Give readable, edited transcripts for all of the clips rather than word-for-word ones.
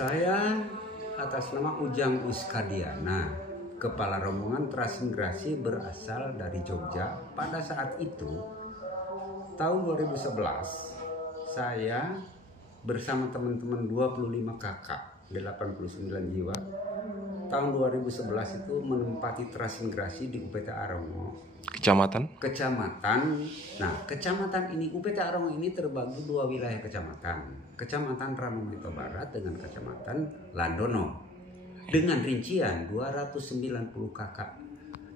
Saya atas nama Ujang Uskadiana, Kepala Rombongan Transmigrasi berasal dari Jogja. Pada saat itu, tahun 2011, saya bersama teman-teman 25 kakak, 89 jiwa. Tahun 2011 itu menempati transmigrasi di UPT Arongo. Kecamatan. Nah, kecamatan ini UPT Arongo ini terbagi dua wilayah kecamatan. Kecamatan Ranomito Barat dengan Kecamatan Landono. Dengan rincian 290 kakak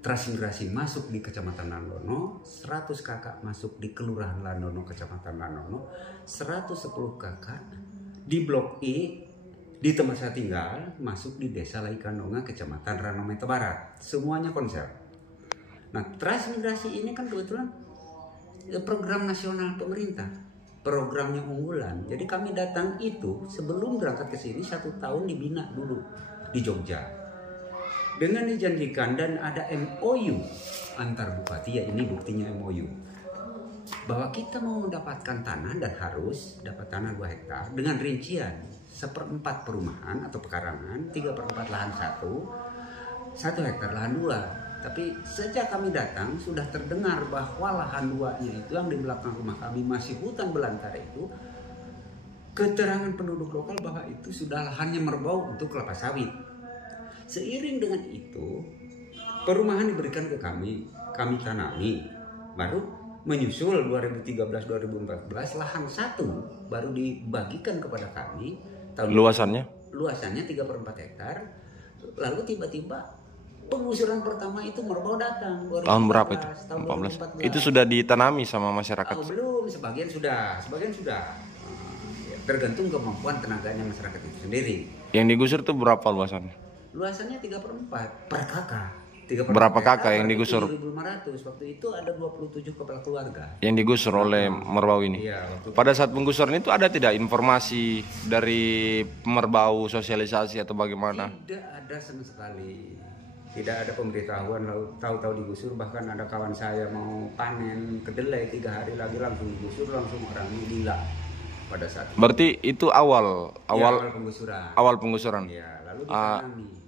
transmigrasi masuk di Kecamatan Landono, 100 kakak masuk di Kelurahan Landono, Kecamatan Landono, 110 kakak di Blok E di tempat saya tinggal masuk di Desa Laikandonga, Kecamatan Ranomito Barat. Semuanya konser. Nah, transmigrasi ini kan kebetulan program nasional pemerintah, programnya unggulan. Jadi kami datang itu sebelum berangkat ke sini 1 tahun dibina dulu di Jogja. Dengan dijanjikan dan ada MOU antar bupati, ya ini buktinya MOU. Bahwa kita mau mendapatkan tanah dan harus dapat tanah 2 hektar dengan rincian 1/4 perumahan atau pekarangan, 3/4 lahan 1 hektar lahan 2. Tapi sejak kami datang sudah terdengar bahwa lahan 2-nya itu yang di belakang rumah kami masih hutan belantara itu. Keterangan penduduk lokal bahwa itu sudah lahannya merbau untuk kelapa sawit. Seiring dengan itu, perumahan diberikan ke kami tanami. Baru menyusul 2013-2014 lahan 1 baru dibagikan kepada kami. Luasannya 3/4 hektar. Lalu tiba-tiba penggusuran pertama itu merbau datang 2014. Tahun berapa itu? Tahun 2014. Itu sudah ditanami sama masyarakat? Belum, sebagian sudah. Tergantung kemampuan tenaganya masyarakat itu sendiri. Yang digusur itu berapa luasannya? Luasannya 3/4 per kakak. Berapa kakak yang digusur? 7.500. Waktu itu ada 27 kepala keluarga yang digusur oleh merbau ini. Iya, pada saat penggusuran itu ada tidak informasi dari merbau, sosialisasi atau bagaimana? Tidak ada sama sekali. Tidak ada pemberitahuan, tahu-tahu digusur. Bahkan ada kawan saya mau panen kedelai 3 hari lagi langsung digusur, langsung orangnya gila pada saat itu. Berarti itu awal penggusuran. Ya,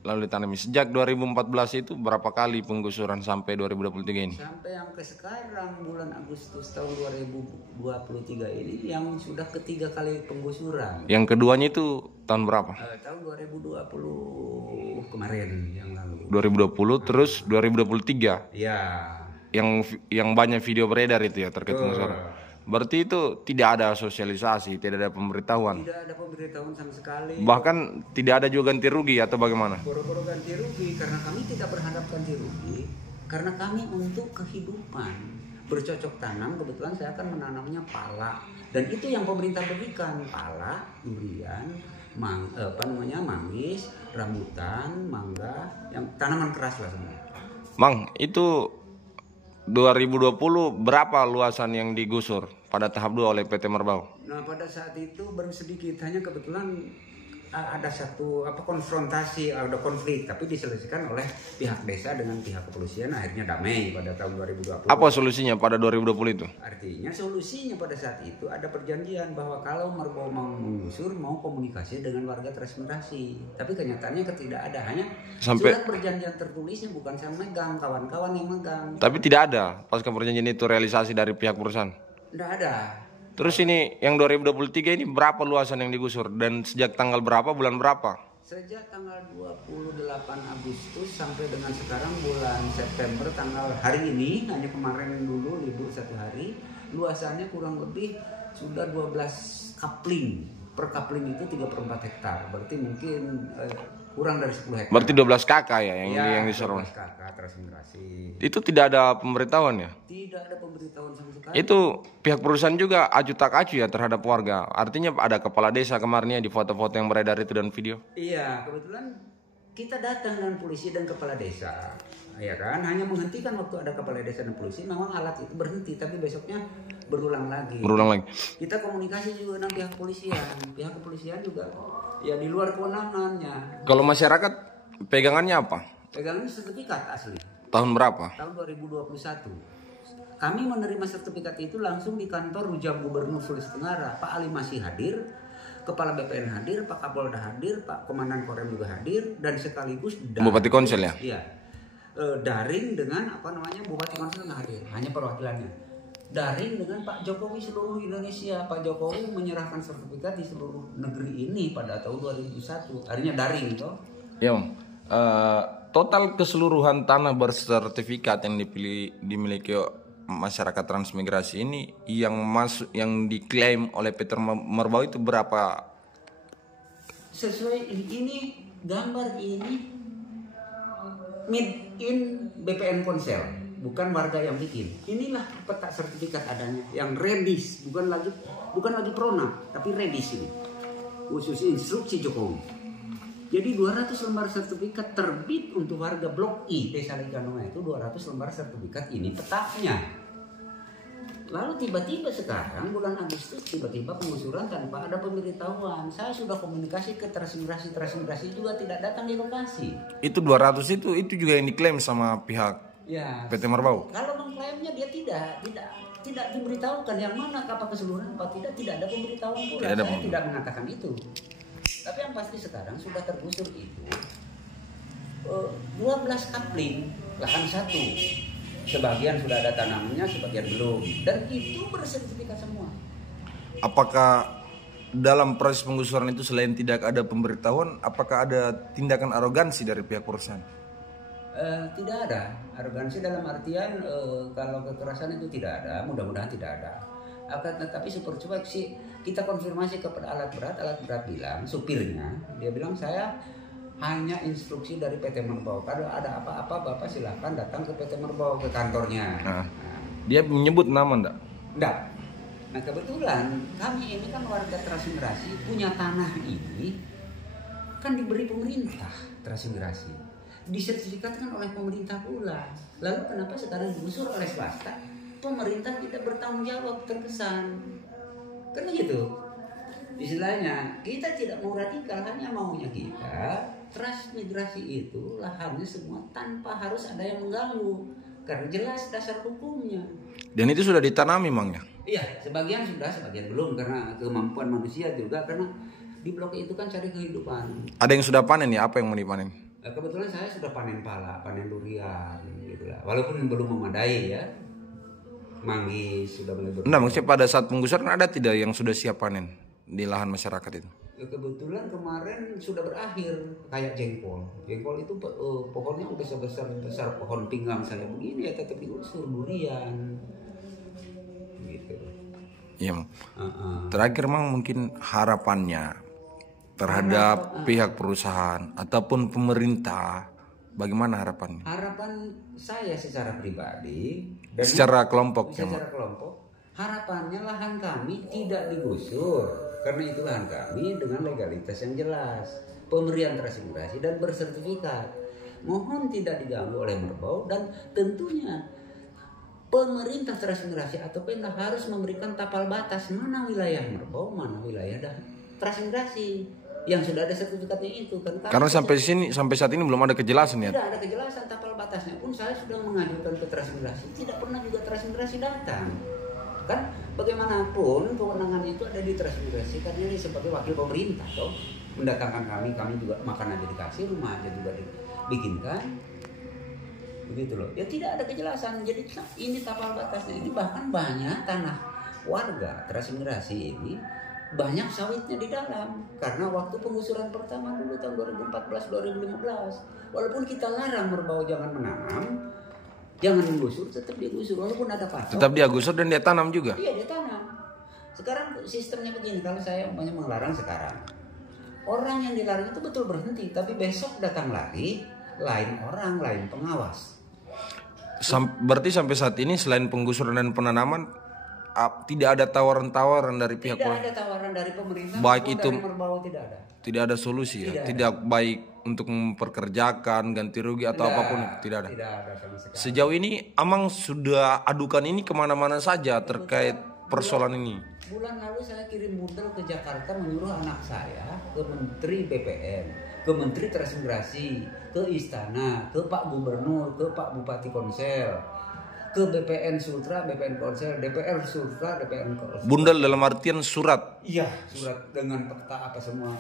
lalu ditanami. Sejak 2014 itu berapa kali penggusuran sampai 2023 ini? Sampai yang ke sekarang bulan Agustus tahun 2023 ini yang sudah ketiga kali penggusuran. Yang keduanya itu tahun berapa? Tahun 2020 kemarin yang lalu. 2020 terus 2023. Ya. Yang banyak video beredar itu ya terkait penggusuran. Berarti itu tidak ada sosialisasi, tidak ada pemberitahuan. Tidak ada pemberitahuan sama sekali. Bahkan tidak ada juga ganti rugi atau bagaimana? Boro-boro ganti rugi karena kami tidak berharap ganti rugi, karena kami untuk kehidupan bercocok tanam. Kebetulan saya akan menanamnya pala, dan itu yang pemerintah berikan, pala, durian, manggis, rambutan, mangga, yang tanaman keras lah semua. Mang, itu 2020 berapa luasan yang digusur pada tahap 2 oleh PT Merbau? Nah, pada saat itu baru sedikit, hanya kebetulan ada satu konfrontasi, ada konflik, tapi diselesaikan oleh pihak desa dengan pihak kepolisian, akhirnya damai pada tahun 2020. Apa solusinya pada 2020 itu? Artinya solusinya pada saat itu ada perjanjian bahwa kalau Merbau mau menggusur, mau komunikasi dengan warga transmigrasi. Tapi kenyataannya tidak ada, hanya surat perjanjian tertulisnya, bukan saya megang, kawan-kawan yang megang. Tapi tidak ada pasca perjanjian itu realisasi dari pihak perusahaan? Tidak ada. Terus ini yang 2023 ini berapa luasan yang digusur dan sejak tanggal berapa, bulan berapa? Sejak tanggal 28 Agustus sampai dengan sekarang bulan September, tanggal hari ini, hanya kemarin dulu libur 1 hari, luasannya kurang lebih sudah 12 kapling. Per kapling itu 3/4 hektar, berarti mungkin kurang dari 10 hektar. Berarti 12 kakak ya yang diserang. 12 kakak transmigrasi. Itu tidak ada pemberitahuan ya? Tidak ada pemberitahuan sama sekali. Itu pihak perusahaan juga aju tak acu ya terhadap warga. Artinya ada kepala desa kemarinnya di foto-foto yang beredar itu dan video. Iya, kebetulan kita datang dengan polisi dan kepala desa, ya kan, hanya menghentikan waktu ada kepala desa dan polisi. Memang alat itu berhenti, tapi besoknya berulang lagi. Kita komunikasi juga dengan pihak kepolisian juga ya di luar kewenangannya. Kalau masyarakat pegangannya apa? Pegangannya sertifikat asli. Tahun berapa? Tahun 2021. Kami menerima sertifikat itu langsung di kantor Rujam Gubernur Sulawesi Tenggara. Pak Ali masih hadir. Kepala BPN hadir, Pak Kapolda hadir, Pak Komandan Korem juga hadir, dan sekaligus Bupati Konsel ya? Iya. Daring dengan Bupati Konsel nggak hadir, hanya perwakilannya. Daring dengan Pak Jokowi seluruh Indonesia. Pak Jokowi menyerahkan sertifikat di seluruh negeri ini pada tahun 2001. Akhirnya daring toh. Ya, total keseluruhan tanah bersertifikat yang dimiliki masyarakat transmigrasi ini yang diklaim oleh Peter Merbau itu berapa? Sesuai ini gambar ini made in BPN Konsel, bukan warga yang bikin. Inilah peta sertifikat adanya yang redis, bukan lagi prona, tapi redis ini. Khusus instruksi Jokowi. Jadi 200 lembar sertifikat terbit untuk warga Blok I Desa Liganonga itu 200 lembar sertifikat ini petanya. Lalu tiba-tiba sekarang bulan Agustus tiba-tiba penggusuran tanpa ada pemberitahuan. Saya sudah komunikasi ke transmigrasi juga tidak datang di lokasi. Itu 200 itu juga yang diklaim sama pihak PT Merbau. Kalau mengklaimnya dia tidak diberitahukan yang mana apa keseluruhan apa tidak ada pemberitahuan pula. Saya tidak mengatakan itu. Tapi yang pasti sekarang sudah tergusur itu 12 kapling lahan satu. Sebagian sudah ada tanamannya, sebagian belum. Dan itu bersertifikat semua. Apakah dalam proses penggusuran itu selain tidak ada pemberitahuan, apakah ada tindakan arogansi dari pihak perusahaan? Tidak ada. Arogansi dalam artian kalau kekerasan itu tidak ada, mudah-mudahan tidak ada. Akan tetapi supercoba sih kita konfirmasi kepada alat berat bilang, supirnya, dia bilang saya hanya instruksi dari PT Merbau. Kalau ada apa-apa Bapak silakan datang ke PT Merbau, ke kantornya. Dia menyebut nama enggak? Enggak. Nah kebetulan kami ini kan warga transmigrasi, punya tanah ini kan diberi pemerintah transmigrasi, disertifikatkan oleh pemerintah pula. Lalu kenapa sekarang digusur oleh swasta? Pemerintah tidak bertanggung jawab, terkesan. Karena gitu. Istilahnya kita tidak mau radikal, hanya maunya kita transmigrasi itu lahannya semua tanpa harus ada yang mengganggu, karena jelas dasar hukumnya. Dan itu sudah ditanami Mang ya? Iya, sebagian sudah, sebagian belum, karena kemampuan manusia juga, karena di blok itu kan cari kehidupan. Ada yang sudah panen ya? Apa yang mau dipanen? Kebetulan saya sudah panen pala, panen durian gitu lah. Walaupun belum memadai ya. Manggis sudah mulai Nah, maksudnya pada saat penggusuran ada tidak yang sudah siap panen di lahan masyarakat itu? Kebetulan kemarin sudah berakhir kayak jengkol. Jengkol itu pohonnya besar pohon pinggang saya begini ya, tetap digusur. Durian gitu. Iya. Terakhir Mang, mungkin harapannya terhadap pihak perusahaan ataupun pemerintah, bagaimana harapannya? Harapan saya secara pribadi dan secara kelompok, harapannya lahan kami tidak digusur, karena itu lahan kami dengan legalitas yang jelas, pemberian transmigrasi dan bersertifikat. Mohon tidak diganggu oleh Merbau, dan tentunya pemerintah transmigrasi atau Pemda harus memberikan tapal batas mana wilayah Merbau, mana wilayah transmigrasi yang sudah ada sertifikatnya itu kan. Karena sampai saat ini belum ada kejelasan ya. Tidak ada kejelasan tapal batasnya pun. Saya sudah mengajukan ke transmigrasi, tidak pernah juga transmigrasi datang. Kan bagaimanapun kewenangan itu ada di transmigrasi, karena ini sebagai wakil pemerintah toh, mendatangkan kami juga makan aja dikasih, rumah aja juga dibikinkan. Begitu loh. Ya tidak ada kejelasan. Jadi ini tapal batasnya ini, bahkan banyak tanah warga transmigrasi ini banyak sawitnya di dalam, karena waktu penggusuran pertama dulu tahun 2014-2015 walaupun kita larang Merbau jangan menanam, jangan menggusur, tetap digusur walaupun ada patok. Tetap dia gusur dan dia tanam juga. Iya, dia tanam. Sekarang sistemnya begini, kalau saya umpamanya melarang sekarang, orang yang dilarang itu betul berhenti, tapi besok datang lagi lain orang, lain pengawas. Berarti sampai saat ini selain penggusuran dan penanaman tidak ada tawaran-tawaran dari pihak tidak ada tawaran dari pemerintah, baik itu dari Merbau tidak ada solusi ya, tidak baik untuk memperkerjakan, ganti rugi atau apapun, tidak ada sama sekali. Sejauh ini Amang sudah adukan ini kemana-mana saja terkait persoalan ini. Bulan lalu saya kirim model ke Jakarta, menyuruh anak saya ke Menteri BPN, ke Menteri Transmigrasi, ke Istana, ke Pak Gubernur, ke Pak Bupati Konsel, ke BPN Sultra, BPN Kolsel, DPR Sultra, DPN Kolsel. Bundel dalam artian surat. Iya, surat dengan peta apa semua.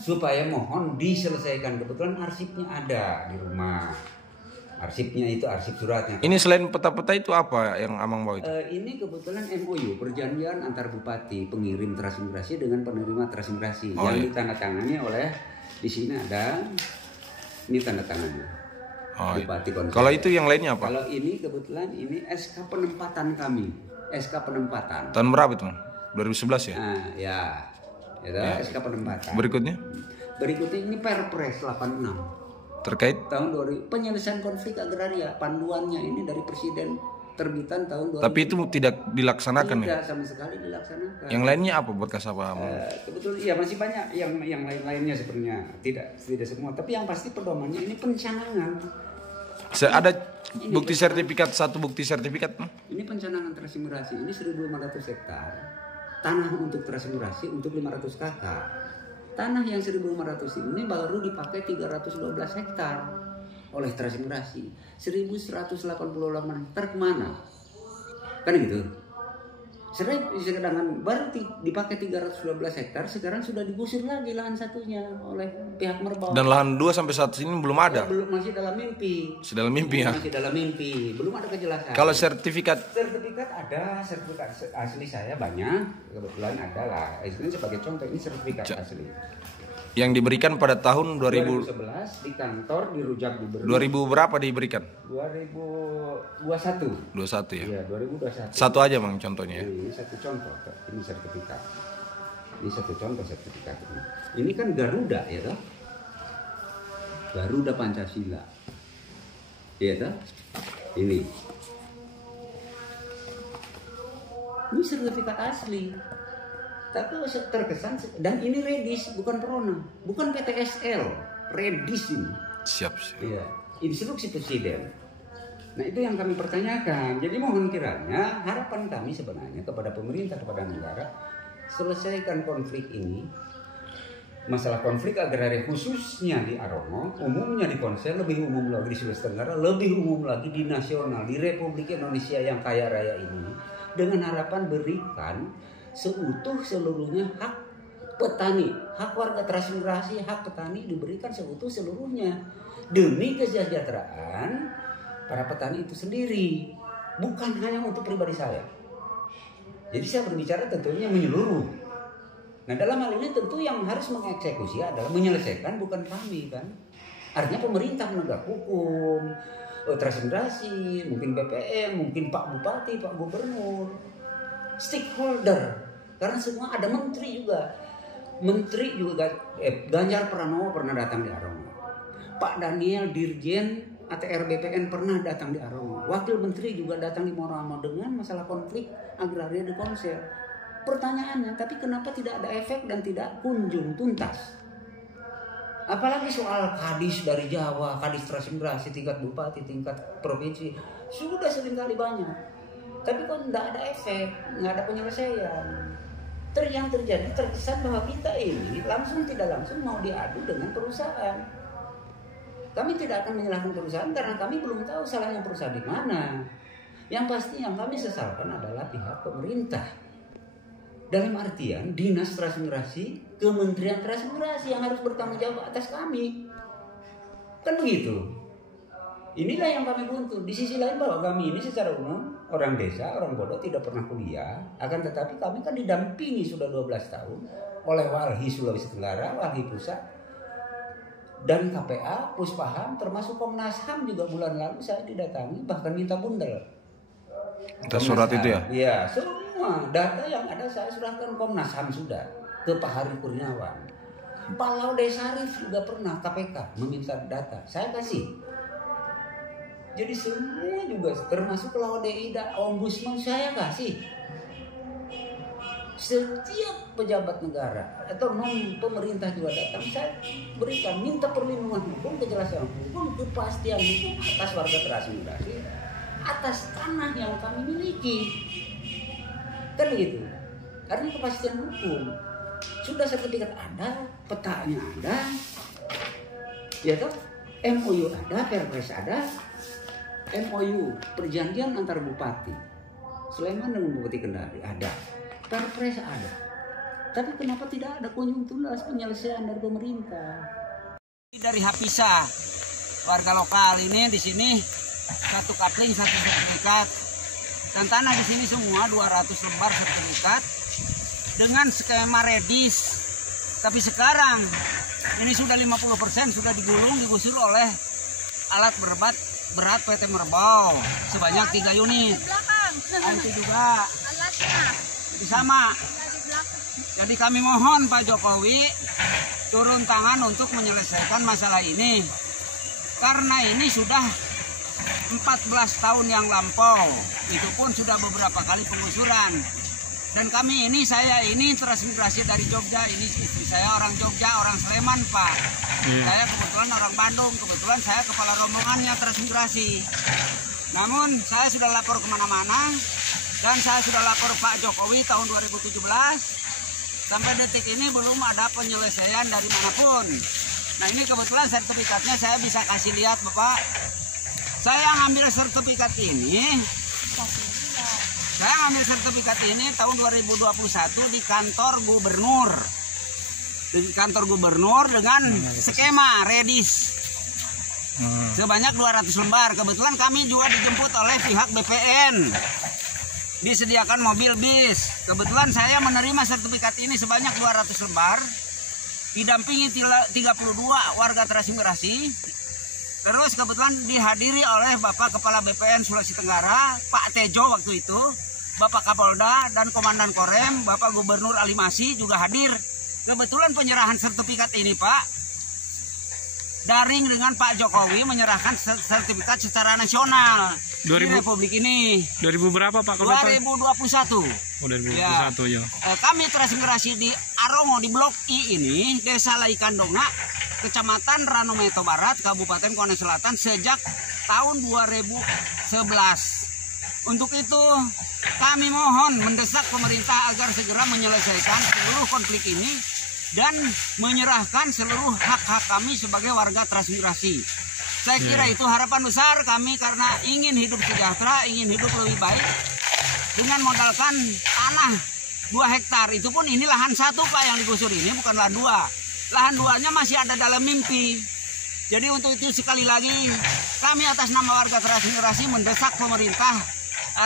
Supaya mohon diselesaikan. Kebetulan arsipnya ada di rumah. Arsipnya itu arsip suratnya. Ini selain peta-peta itu apa yang Amang bawa itu? Ini kebetulan MOU, perjanjian antar bupati pengirim transmigrasi dengan penerima transmigrasi yang ditandatangani oleh di sini ada ini tanda tangannya. Bupati Konsel. Kalau itu yang lainnya apa? Kalau ini kebetulan ini SK penempatan kami. SK penempatan. Tahun berapa itu, Mang? 2011 ya? Ya. SK penempatan. Berikutnya ini Perpres 86. terkait Tahun 2000 penyelesaian konflik agraria, panduannya ini dari Presiden, terbitan tahun 2000. Tapi itu tidak dilaksanakan tidak sama sekali dilaksanakan. Yang lainnya apa buat Kasaba? Kebetulan ya masih banyak yang lain-lainnya sebenarnya. Tidak semua, tapi yang pasti pedomannya ini pencanangan. Ada bukti sertifikat, satu bukti sertifikat. Ini pencanangan transmigrasi, ini 1.500 hektar. Tanah untuk transmigrasi untuk 500 kakak. Tanah yang 1.500 ini baru dipakai 312 hektar oleh transmigrasi. 1.188 hektar kemana? Kan gitu. Sedangkan baru dipakai 312 hektar, sekarang sudah digusur lagi lahan satunya oleh pihak Merbau. Dan lahan 2 sampai saat ini belum ada. Belum, masih dalam mimpi. Masih dalam mimpi ya. Masih dalam mimpi, belum ada kejelasan. Kalau sertifikat ada, sertifikat asli saya banyak, kebetulan ada lah. Ini sebagai contoh, ini sertifikat asli. Yang diberikan pada tahun 2011 di kantor di Rujak Gubernur. 2000 berapa diberikan? 2021. 21 ya. Iya, 2021. Satu aja Mang contohnya. Ini satu contoh, ini sertifikat. Ini satu contoh sertifikat ini. Ini kan Garuda ya toh? Garuda Pancasila. Iya toh? Ini sertifikat asli. Tapi terkesan, dan ini Redis bukan Prona, bukan PTSL, Redis ini. Siap. Iya, instruksi presiden. Nah itu yang kami pertanyakan. Jadi mohon kiranya harapan kami sebenarnya kepada pemerintah, kepada negara, selesaikan konflik ini. Masalah konflik agraria khususnya di Aromo, umumnya di Konsel, lebih umum lagi di Sulawesi Tenggara, lebih umum lagi di nasional, di Republik Indonesia yang kaya raya ini, dengan harapan berikan seutuh seluruhnya hak petani, hak warga transmigrasi, hak petani diberikan seutuh seluruhnya demi kesejahteraan para petani itu sendiri, bukan hanya untuk pribadi saya. Jadi saya berbicara tentunya menyeluruh. Nah dalam hal ini tentu yang harus mengeksekusi adalah menyelesaikan, bukan kami kan. Artinya pemerintah penegak hukum, transmigrasi, mungkin BPN, mungkin Pak Bupati, Pak Gubernur, stakeholder. Karena semua ada menteri juga. Ganjar Pranowo pernah datang di Aromo. Pak Daniel Dirjen ATR BPN pernah datang di Aromo. Wakil menteri juga datang di Morama dengan masalah konflik agraria di Konsel. Pertanyaannya, tapi kenapa tidak ada efek dan tidak kunjung tuntas? Apalagi soal kadis dari Jawa, kadis transmigrasi tingkat bupati, tingkat provinsi, sudah seringkali banyak. Tapi kok tidak ada efek, nggak ada penyelesaian. Yang terjadi terkesan bahwa kita ini langsung tidak langsung mau diadu dengan perusahaan. Kami tidak akan menyalahkan perusahaan karena kami belum tahu salahnya perusahaan di mana. Yang pasti yang kami sesalkan adalah pihak pemerintah. Dalam artian dinas transmigrasi, kementerian transmigrasi yang harus bertanggung jawab atas kami. Kan begitu. Inilah yang kami buntu. Di sisi lain bahwa kami ini secara umum orang desa, orang bodoh, tidak pernah kuliah. Akan tetapi kami kan didampingi sudah 12 tahun oleh Walhi Sulawesi Tenggara, Walhi Pusat, dan KPA, Puspaham, termasuk Komnas HAM juga bulan lalu saya didatangi, bahkan minta bundel. Minta surat itu ya? Iya, semua data yang ada saya serahkan Komnas HAM sudah ke Pak Hari Kurniawan. Pak Laude Sarif juga pernah KPK meminta data, saya kasih. Jadi semua juga termasuk Laude Ida, Ombudsman saya kasih. Setiap pejabat negara atau non pemerintah juga datang, saya berikan, minta perlindungan hukum, kejelasan hukum, kepastian hukum atas warga transmigrasi, atas tanah yang kami miliki. Kan begitu. Karena kepastian hukum sudah sertifikat ada, petanya ada, ya toh, MOU ada, Perpres ada. MOU, perjanjian antar bupati Sleman dengan Bupati Kendari ada, Perpres ada. Tapi kenapa tidak ada kunjung tuntas penyelesaian dari pemerintah? Dari Hapisa, warga lokal ini di sini satu kapling, satu sertifikat, dan tanah di sini semua 200 lembar sertifikat dengan skema redis. Tapi sekarang ini sudah 50% sudah digusur oleh alat berat PT Merbau sebanyak 3 unit. Nanti juga itu sama. Jadi kami mohon Pak Jokowi turun tangan untuk menyelesaikan masalah ini. Karena ini sudah 14 tahun yang lampau. Itu pun sudah beberapa kali penggusuran. Dan kami ini, saya ini transmigrasi dari Jogja. Ini istri saya orang Jogja, orang Sleman Pak. Saya kebetulan orang Bandung. Kebetulan saya kepala rombongannya transmigrasi. Namun saya sudah lapor kemana-mana. Dan saya sudah lapor Pak Jokowi tahun 2017. Sampai detik ini belum ada penyelesaian dari manapun. Nah ini kebetulan sertifikatnya saya bisa kasih lihat Bapak. Saya ngambil sertifikat ini. Saya ngambil sertifikat ini tahun 2021 di kantor gubernur. Di kantor gubernur dengan skema redis. Sebanyak 200 lembar. Kebetulan kami juga dijemput oleh pihak BPN. Disediakan mobil bis. Kebetulan saya menerima sertifikat ini sebanyak 200 lembar. Didampingi 32 warga transmigrasi. Terus kebetulan dihadiri oleh Bapak Kepala BPN Sulawesi Tenggara, Pak Tejo waktu itu, Bapak Kapolda dan Komandan Korem, Bapak Gubernur Alimasi juga hadir. Kebetulan penyerahan sertifikat ini Pak, daring dengan Pak Jokowi menyerahkan sertifikat secara nasional di Republik ini. 2000 berapa Pak? 2021. Oh, 2021 ya. Kami transmigrasi di Arongo di Blok I ini, Desa Laikandonga, Kecamatan Ranometo Barat, Kabupaten Kone Selatan sejak tahun 2011. Untuk itu kami mohon mendesak pemerintah agar segera menyelesaikan seluruh konflik ini dan menyerahkan seluruh hak-hak kami sebagai warga transmigrasi. Saya kira itu harapan besar kami karena ingin hidup sejahtera, ingin hidup lebih baik dengan modalkan tanah 2 hektar. Itu pun ini lahan 1 Pak yang digusur ini, bukanlah 2. Lahan 2-nya masih ada dalam mimpi. Jadi untuk itu sekali lagi kami atas nama warga transmigrasi mendesak pemerintah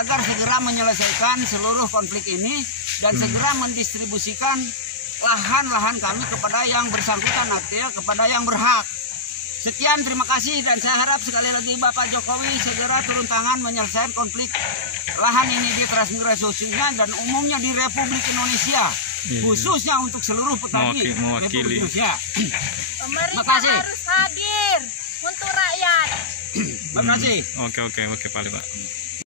agar segera menyelesaikan seluruh konflik ini dan segera mendistribusikan lahan-lahan kami kepada yang bersangkutan, artinya kepada yang berhak. Sekian, terima kasih, dan saya harap sekali lagi Bapak Jokowi segera turun tangan menyelesaikan konflik lahan ini di transmigrasi khususnya dan umumnya di Republik Indonesia, khususnya untuk seluruh petani Republik Indonesia. Pemerintah harus hadir untuk rakyat. Terima kasih. Oke Pak.